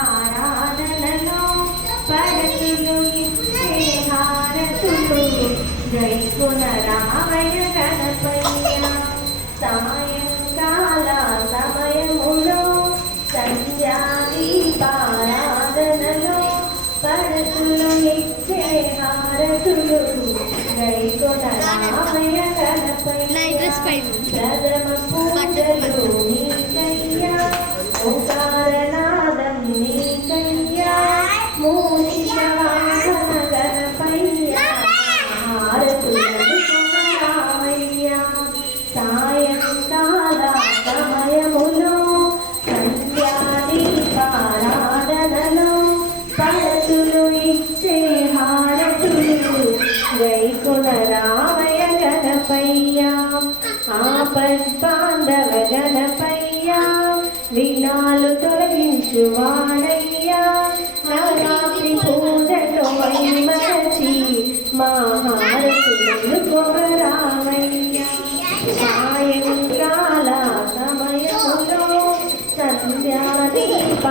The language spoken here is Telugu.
దీపారాధనలో పరతులు హారతులు జైకున రామయ గణపయ్య సాయంకాల సమయములో సంధ్యా దీపారాధనలో పరతులు ఇచ్చే హారతులు జైకున రామయ గణపయ్య ప్రథమ గైకుణ రామయ గణపయ్యా ఆపద్బాంధవ గణపయ్యా విఘ్నాలు తొలగించు వాడయ్యా మా హారతులను కొమరామయ్యా సాయంకాల సమయములో సంధ్యాదీపారాధనలో